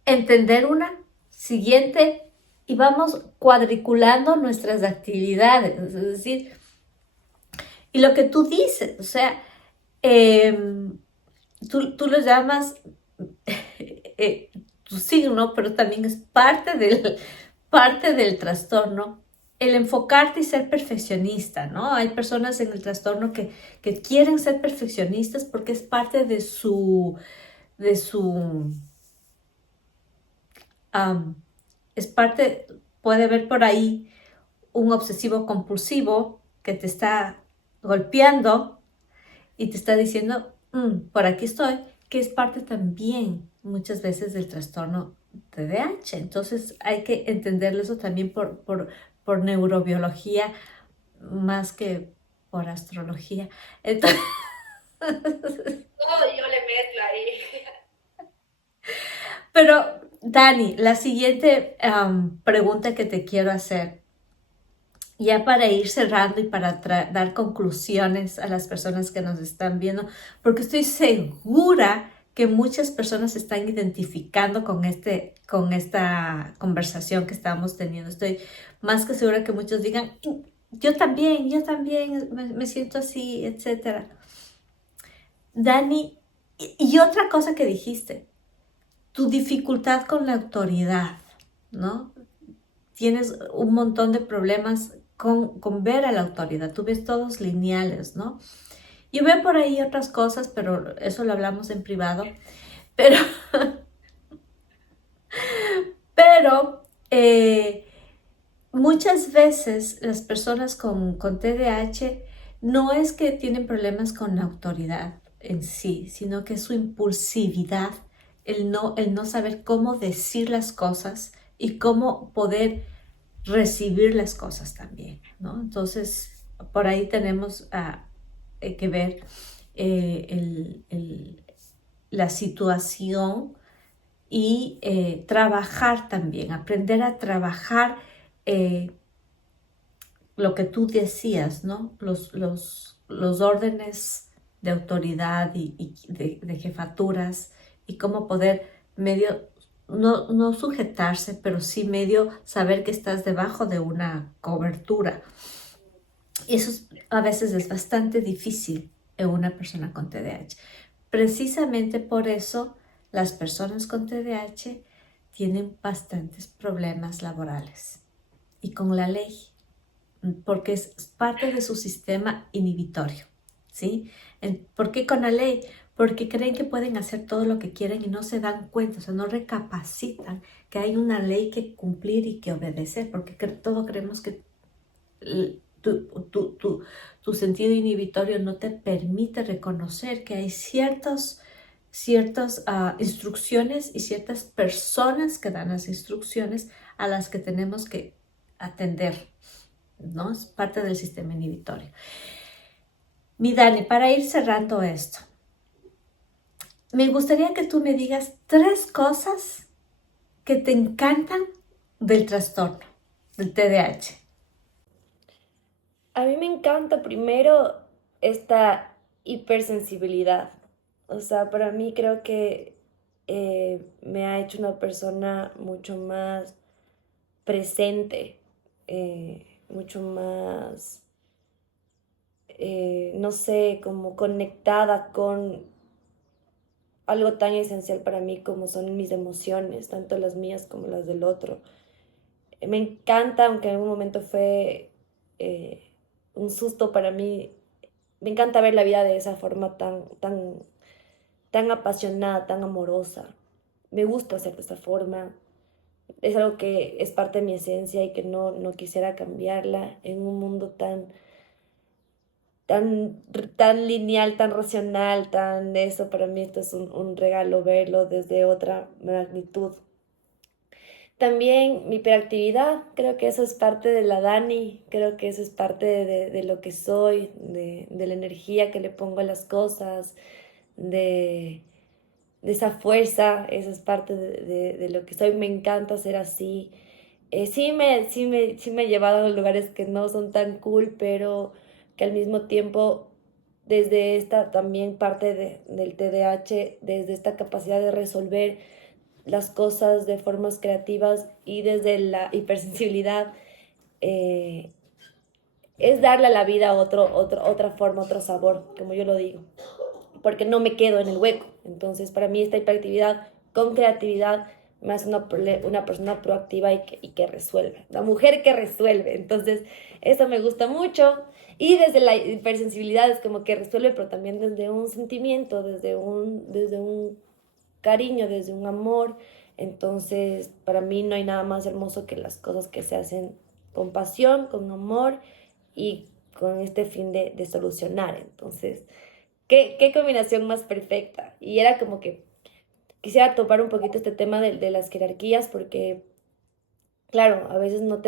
entender una, siguiente, y vamos cuadriculando nuestras actividades. Es decir, y lo que tú dices, o sea, tú lo llamas tu signo, pero también es parte del trastorno, el enfocarte y ser perfeccionista, ¿no? Hay personas en el trastorno que quieren ser perfeccionistas porque es parte de su, es parte, puede haber por ahí un obsesivo compulsivo que te está golpeando y te está diciendo, por aquí estoy, que es parte también muchas veces del trastorno TDAH. Entonces hay que entenderlo eso también por neurobiología más que por astrología. Entonces, Todo yo le mezclo ahí. pero Dani, la siguiente pregunta que te quiero hacer, ya para ir cerrando y para dar conclusiones a las personas que nos están viendo, porque estoy segura que muchas personas se están identificando con esta conversación que estamos teniendo. Estoy más que segura que muchos digan, yo también me siento así, etcétera. Dani, y otra cosa que dijiste, tu dificultad con la autoridad, ¿no? Tienes un montón de problemas con ver a la autoridad. Tú ves todos lineales, ¿no? Yo veo por ahí otras cosas, pero eso lo hablamos en privado. Pero, pero muchas veces las personas con TDAH no es que tienen problemas con la autoridad en sí, sino que es su impulsividad, el no saber cómo decir las cosas y cómo poder recibir las cosas también, ¿no? Entonces, por ahí tenemos que ver la situación y trabajar también, aprender a trabajar eh, lo que tú decías, ¿no? Los órdenes de autoridad y de jefaturas y cómo poder medio, no sujetarse, pero sí medio saber que estás debajo de una cobertura. Y eso a veces es bastante difícil en una persona con TDAH. Precisamente por eso las personas con TDAH tienen bastantes problemas laborales y con la ley, porque es parte de su sistema inhibitorio, ¿sí? ¿Por qué con la ley? Porque creen que pueden hacer todo lo que quieren y no se dan cuenta, o sea, no recapacitan que hay una ley que cumplir y que obedecer, porque todo creemos que tu sentido inhibitorio no te permite reconocer que hay ciertas instrucciones y ciertas personas que dan las instrucciones a las que tenemos que atender, ¿no? Es parte del sistema inhibitorio. Mi Dani, para ir cerrando esto, me gustaría que tú me digas 3 cosas que te encantan del trastorno, del TDAH. A mí me encanta primero esta hipersensibilidad. O sea, para mí creo que me ha hecho una persona mucho más presente, mucho más, no sé, como conectada con algo tan esencial para mí como son mis emociones, tanto las mías como las del otro. Me encanta, aunque en algún momento fue un susto para mí, me encanta ver la vida de esa forma tan apasionada, tan amorosa. Me gusta ser de esa forma. es algo que es parte de mi esencia y que no quisiera cambiarla en un mundo tan lineal, tan racional, tan eso. Para mí esto es un regalo verlo desde otra magnitud. También mi hiperactividad, creo que eso es parte de la Dani, creo que eso es parte de lo que soy, de la energía que le pongo a las cosas, de, de esa fuerza, eso es parte de lo que soy. Me encanta ser así. Sí me he llevado a lugares que no son tan cool, pero que al mismo tiempo, desde esta también parte del TDAH, desde esta capacidad de resolver las cosas de formas creativas y desde la hipersensibilidad, eh, es darle a la vida otra forma, otro sabor, como yo lo digo, porque no me quedo en el hueco. Entonces, para mí esta hiperactividad con creatividad me hace una persona proactiva y que resuelve, una mujer que resuelve. Entonces, eso me gusta mucho. Y desde la hipersensibilidad es como que resuelve, pero también desde un sentimiento, desde un cariño, desde un amor. Entonces, para mí no hay nada más hermoso que las cosas que se hacen con pasión, con amor y con este fin de solucionar. Entonces, ¿qué combinación más perfecta? Y era como que quisiera topar un poquito este tema de las jerarquías porque, claro, a veces no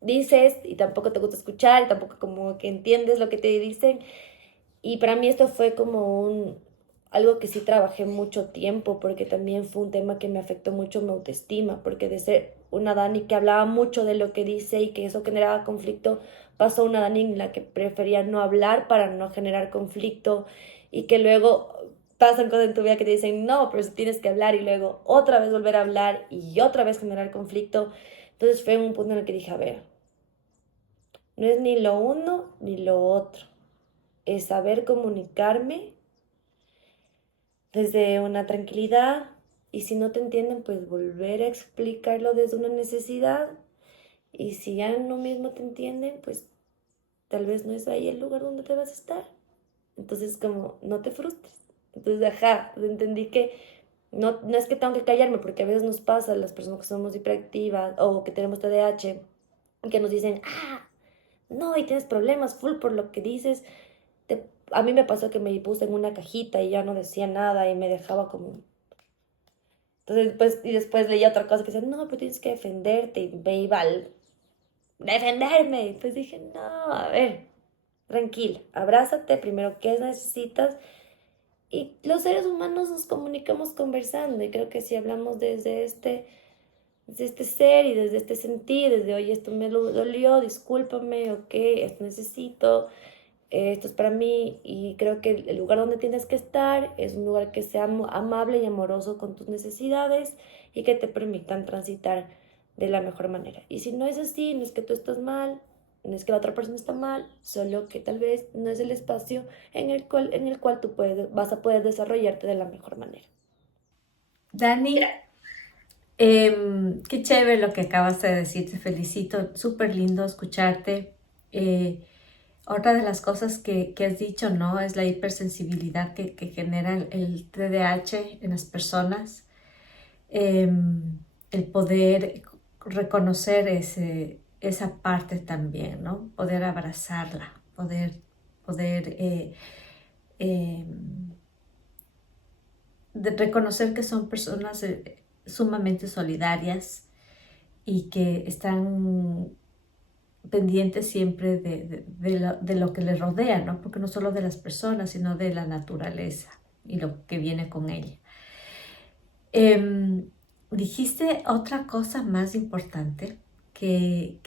dices y tampoco te gusta escuchar y tampoco como que entiendes lo que te dicen. Y para mí esto fue como algo que sí trabajé mucho tiempo, porque también fue un tema que me afectó mucho mi autoestima, porque de ser una Dani que hablaba mucho de lo que dice y que eso generaba conflicto, pasó una Dani en la que prefería no hablar para no generar conflicto y que luego pasan cosas en tu vida que te dicen, no, pero si tienes que hablar y luego otra vez volver a hablar y otra vez generar conflicto. Entonces fue un punto en el que dije, a ver, no es ni lo uno ni lo otro, es saber comunicarme desde una tranquilidad y si no te entienden, pues volver a explicarlo desde una necesidad y si ya no mismo te entienden, pues tal vez no es ahí el lugar donde te vas a estar. Entonces, como no te frustres. Entonces, ajá, entendí que no es que tengo que callarme, porque a veces nos pasa a las personas que somos hiperactivas o que tenemos TDAH, que nos dicen, no, y tienes problemas full por lo que dices. A mí me pasó que me puse en una cajita y ya no decía nada y me dejaba como. Entonces, y después leía otra cosa que decía, no, pero tienes que defenderte. Y me iba al defenderme. Y pues dije, no, a ver, tranquila, abrázate primero, ¿qué necesitas? Y los seres humanos nos comunicamos conversando. Y creo que si hablamos desde este ser y desde este sentir, desde, oye, esto me dolió, discúlpame, ok, esto necesito, esto es para mí. Y creo que el lugar donde tienes que estar es un lugar que sea amable y amoroso con tus necesidades y que te permitan transitar de la mejor manera. Y si no es así, no es que tú estás mal, no es que la otra persona está mal, solo que tal vez no es el espacio en el cual tú vas a poder desarrollarte de la mejor manera. Dani, qué chévere lo que acabas de decir, te felicito, súper lindo escucharte. Eh, Otra de las cosas que has dicho, ¿no? Es la hipersensibilidad que genera el TDAH en las personas. El poder reconocer esa parte también, ¿no? Poder abrazarla, poder eh, reconocer que son personas sumamente solidarias y que están pendientes siempre de lo que les rodea, ¿no? Porque no solo de las personas, sino de la naturaleza y lo que viene con ella. Dijiste otra cosa más importante que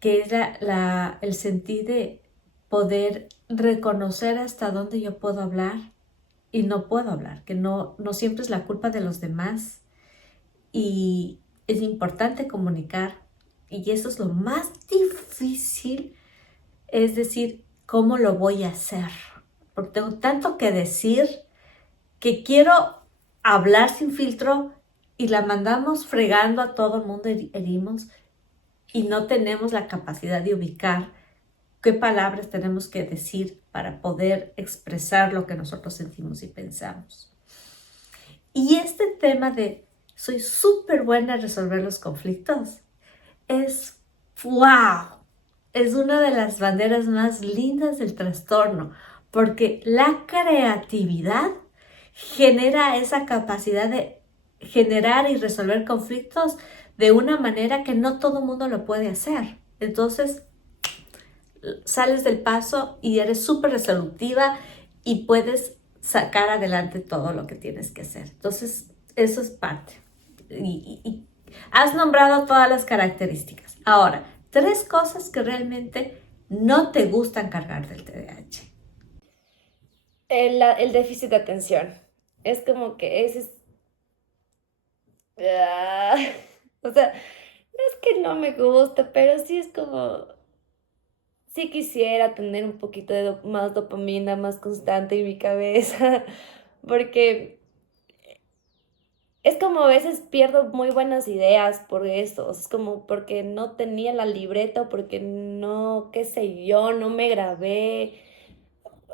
es el sentir de poder reconocer hasta dónde yo puedo hablar y no puedo hablar, que no siempre es la culpa de los demás y es importante comunicar y eso es lo más difícil, es decir, ¿cómo lo voy a hacer? Porque tengo tanto que decir que quiero hablar sin filtro y la mandamos fregando a todo el mundo, herimos y no tenemos la capacidad de ubicar qué palabras tenemos que decir para poder expresar lo que nosotros sentimos y pensamos. Y este tema de soy súper buena en resolver los conflictos. Es wow. Es una de las banderas más lindas del trastorno, porque la creatividad genera esa capacidad de generar y resolver conflictos de una manera que no todo el mundo lo puede hacer. Entonces, sales del paso y eres súper resolutiva y puedes sacar adelante todo lo que tienes que hacer. Entonces, eso es parte. Y has nombrado todas las características. Ahora, 3 cosas que realmente no te gustan cargar del TDAH. El déficit de atención. Es como que ese es... ah, o sea, no es que no me gusta, pero sí es como... Sí quisiera tener un poquito de más dopamina, más constante en mi cabeza, porque es como a veces pierdo muy buenas ideas por eso, o sea, es como porque no tenía la libreta o porque no, qué sé yo, no me grabé,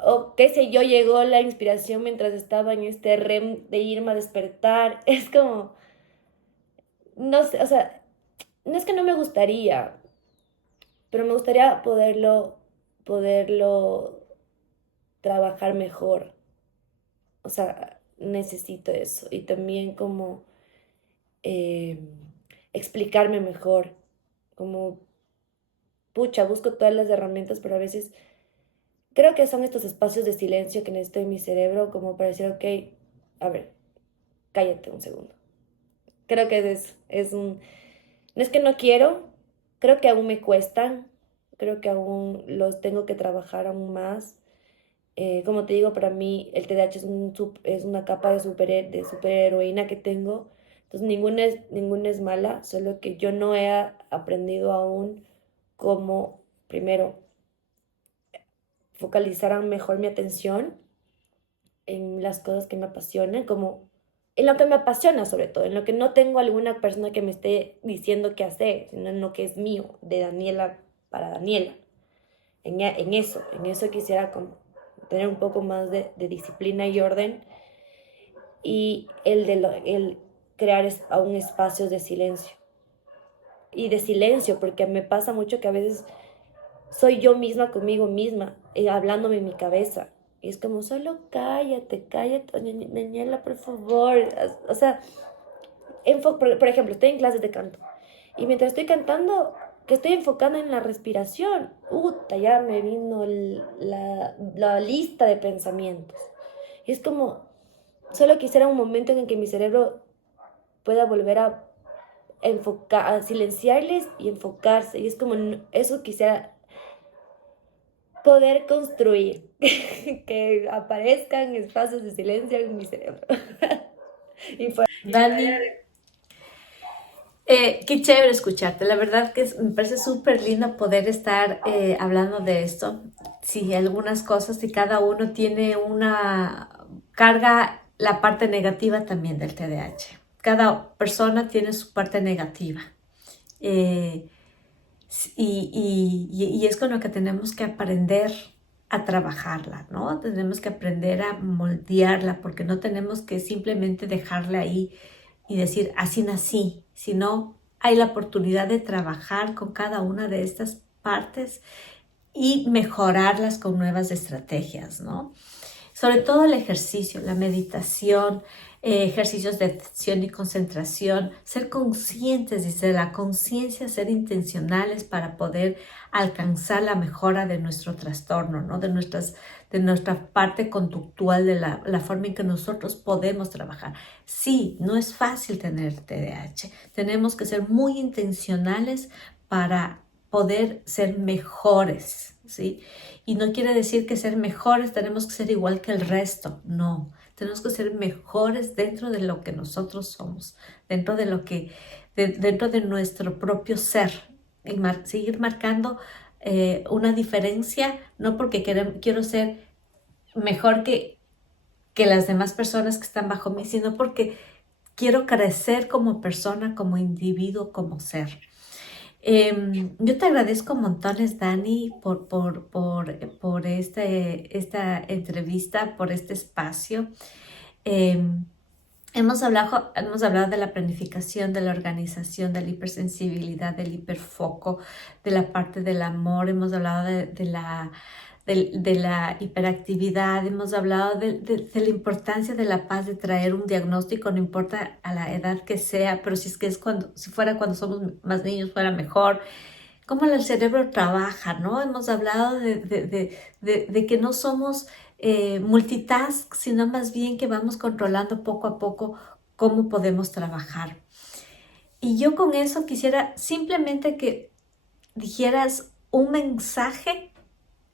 o qué sé yo, llegó la inspiración mientras estaba en este REM de irme a despertar. Es como, no sé, o sea, no es que no me gustaría, pero me gustaría poderlo trabajar mejor. O sea, necesito eso. Y también como eh, explicarme mejor, como, pucha, busco todas las herramientas, pero a veces creo que son estos espacios de silencio que necesito en mi cerebro como para decir, ok, a ver, cállate un segundo. Creo que es un... No es que no quiero, creo que aún me cuestan, creo que aún los tengo que trabajar aún más. Como te digo, para mí el TDAH es una capa de superheroína que tengo. Entonces ninguna es mala, solo que yo no he aprendido aún cómo, primero, focalizar mejor mi atención en las cosas que me apasionan, como en lo que me apasiona sobre todo, en lo que no tengo alguna persona que me esté diciendo qué hacer, sino en lo que es mío, de Daniela para Daniela. En eso quisiera como tener un poco más de disciplina y orden y el crear aún espacios de silencio. Y de silencio, porque me pasa mucho que a veces soy yo misma conmigo misma, hablándome en mi cabeza. Y es como, solo cállate, cállate, Daniela, por favor. O sea, por ejemplo, estoy en clases de canto. Y mientras estoy cantando, que estoy enfocada en la respiración, ya me vino la lista de pensamientos. Y es como, solo quisiera un momento en el que mi cerebro pueda volver a enfocar, a silenciarles y enfocarse. Y es como, eso quisiera poder construir, que aparezcan espacios de silencio en mi cerebro. Dani, qué chévere escucharte. La verdad que me parece súper lindo poder estar hablando de esto. Sí, algunas cosas y cada uno tiene una carga, la parte negativa también del TDAH. Cada persona tiene su parte negativa. Eh, y es con lo que tenemos que aprender a trabajarla, ¿no? Tenemos que aprender a moldearla porque no tenemos que simplemente dejarla ahí y decir, así nací, sino hay la oportunidad de trabajar con cada una de estas partes y mejorarlas con nuevas estrategias, ¿no? Sobre todo el ejercicio, la meditación, ejercicios de atención y concentración, ser conscientes, dice la conciencia, ser intencionales para poder alcanzar la mejora de nuestro trastorno, ¿no? De nuestra parte conductual, de la forma en que nosotros podemos trabajar. Sí, no es fácil tener TDAH. Tenemos que ser muy intencionales para poder ser mejores, ¿sí? Y no quiere decir que ser mejores tenemos que ser igual que el resto, no. Tenemos que ser mejores dentro de lo que nosotros somos, dentro de dentro de nuestro propio ser, y seguir marcando una diferencia, no porque quiero ser mejor que las demás personas que están bajo mí, sino porque quiero crecer como persona, como individuo, como ser. Yo te agradezco montones, Dani, por esta entrevista, por este espacio. Em, Hemos hablado de la planificación, de la organización, de la hipersensibilidad, del hiperfoco, de la parte del amor, hemos hablado de la hiperactividad, hemos hablado de la importancia de la paz, de traer un diagnóstico, no importa a la edad que sea, pero si fuera cuando somos más niños fuera mejor. Cómo el cerebro trabaja, ¿no? Hemos hablado de que no somos multitask, sino más bien que vamos controlando poco a poco cómo podemos trabajar. Y yo con eso quisiera simplemente que dijeras un mensaje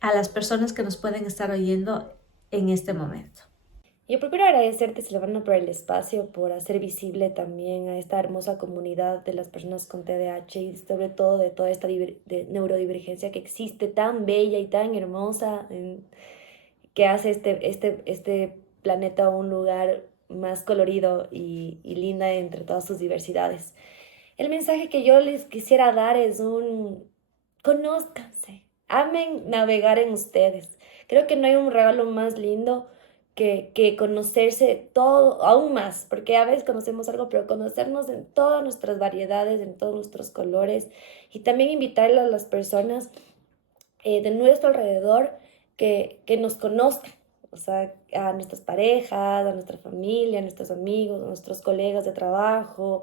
a las personas que nos pueden estar oyendo en este momento. Yo primero agradecerte, Silvana, por el espacio, por hacer visible también a esta hermosa comunidad de las personas con TDAH y sobre todo de toda esta de neurodivergencia que existe tan bella y tan hermosa, que hace este planeta un lugar más colorido y linda entre todas sus diversidades. El mensaje que yo les quisiera dar es conózcanse, amen navegar en ustedes. Creo que no hay un regalo más lindo que conocerse todo, aún más, porque a veces conocemos algo, pero conocernos en todas nuestras variedades, en todos nuestros colores, y también invitarle a las personas de nuestro alrededor que nos conozcan, o sea, a nuestras parejas, a nuestra familia, a nuestros amigos, a nuestros colegas de trabajo,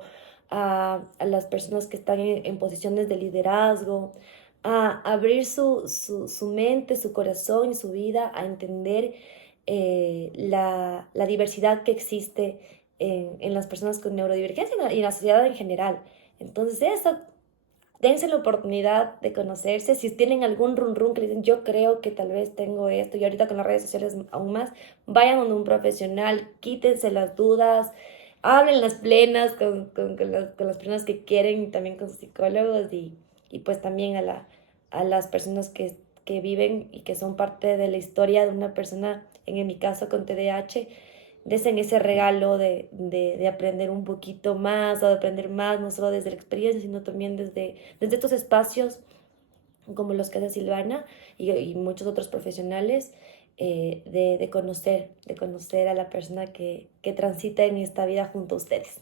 a las personas que están en posiciones de liderazgo, a abrir su mente, su corazón y su vida a entender la diversidad que existe en las personas con neurodivergencia y en la sociedad en general. Entonces eso, dense la oportunidad de conocerse. Si tienen algún run que le dicen, yo creo que tal vez tengo esto, y ahorita con las redes sociales aún más, vayan donde un profesional, quítense las dudas, hablen las plenas con las personas que quieren y también con sus psicólogos y pues también a las personas que viven y que son parte de la historia de una persona, en mi caso con TDAH, desen ese regalo de aprender un poquito más o de aprender más, no solo desde la experiencia, sino también desde estos espacios como los que hace Silvana y muchos otros profesionales, de conocer a la persona que transita en esta vida junto a ustedes.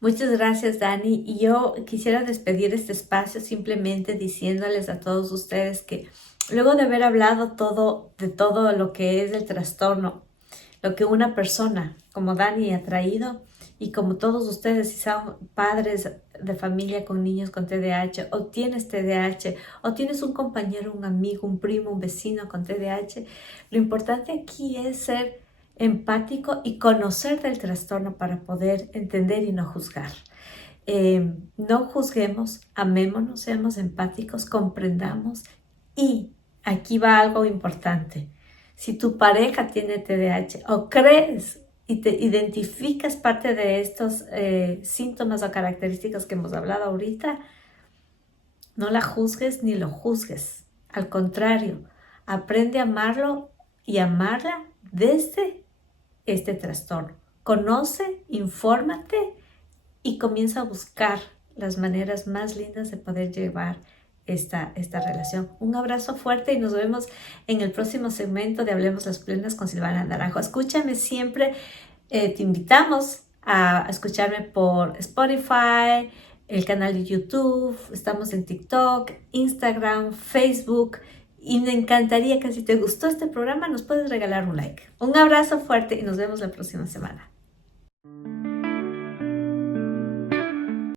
Muchas gracias, Dani. Y yo quisiera despedir este espacio simplemente diciéndoles a todos ustedes que luego de haber hablado de todo lo que es el trastorno, lo que una persona como Dani ha traído, y como todos ustedes, si son padres de familia con niños con TDAH, o tienes TDAH, o tienes un compañero, un amigo, un primo, un vecino con TDAH, lo importante aquí es ser empático y conocer del trastorno para poder entender y no juzgar. No juzguemos, amémonos, seamos empáticos, comprendamos. Y aquí va algo importante. Si tu pareja tiene TDAH o crees y te identificas parte de estos síntomas o características que hemos hablado ahorita, no la juzgues ni lo juzgues. Al contrario, aprende a amarlo y amarla desde este trastorno. Conoce, infórmate y comienza a buscar las maneras más lindas de poder llevar esta relación. Un abrazo fuerte y nos vemos en el próximo segmento de Hablemos las Plenas con Silvana Naranjo. Escúchame siempre, te invitamos a escucharme por Spotify, el canal de YouTube, estamos en TikTok, Instagram, Facebook, y me encantaría que si te gustó este programa nos puedes regalar un like. Un abrazo fuerte y nos vemos la próxima semana.